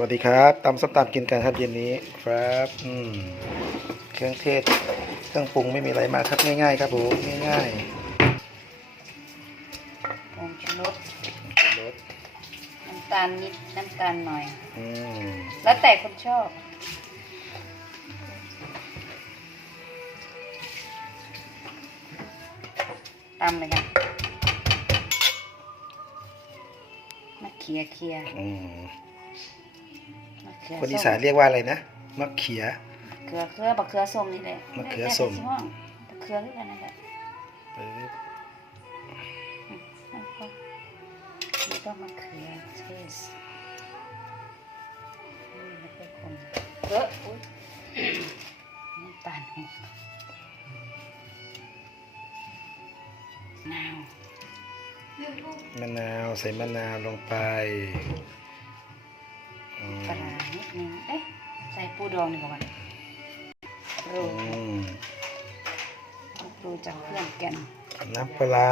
วัสดีครับตำส้มตำกินกันครับเย็นนี้ครับอืมเครื่องเทศเครื่องปรุงไม่มีอะไรมากครับง่ายๆครับผมง่ายผงชูรสๆรสน้ำตาลนิดน้ำตาลหน่อย อืมแล้วแต่คนชอบตำเลยกันมะเขียเขียอืมมะ เขือคนอีส้มสานเรียกว่าอะไรนะมะเขีย เขือเครือบักเขือส้มนี่แหละมะเขือส้ม แต่ที่ห้องบักเขือคือกันนั่นแหละปึ๊บแล้วก็นี่ก็มะเขือเทศนี่แล้วก็คนเอออุ๊ยน้ำตาลหกนาว มะนาวใส่มะนาวลงไปอืม ปลาร้านิดนึงเอ๊ะใส่ปูดองดีกว่าก่อนรูอืมรูจากเพื่อนกันน้ำปลาร้า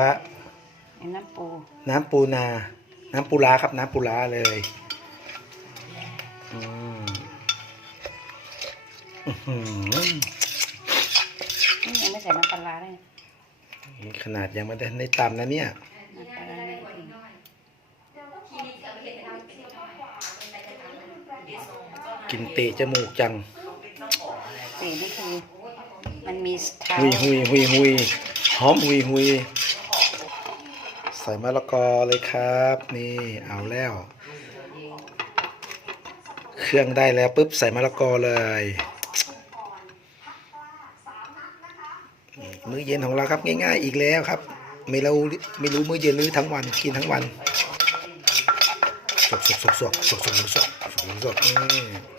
ไอ้น้ำปู น้ำปูนา น้ำปูร้าครับ น้ำปูร้าเลยอืมอื้อหือนี่ยังไม่ใส่น้ำปลาร้าเลยนี่ขนาดยังไม่ได้ในตำนะเนี่ยน้ำปลาร้าไม่ถึง กินเตะจมูกจังสีนี่คือ มันมีเท้าหุยหุยหุยหุยหอมหุยหุยใส่มะละกอเลยครับ นี่เอาแล้ว เครื่องได้แล้วปุ๊บใส่มะละกอเลยนี่มื้อเย็นของเราครับง่าย ๆ อีกแล้วครับ ไม่รู้ไม่รู้มื้อเย็นหรือทั้งวันกินทั้งวัน สกสกสกสกสกสกสกสกสกสกนี่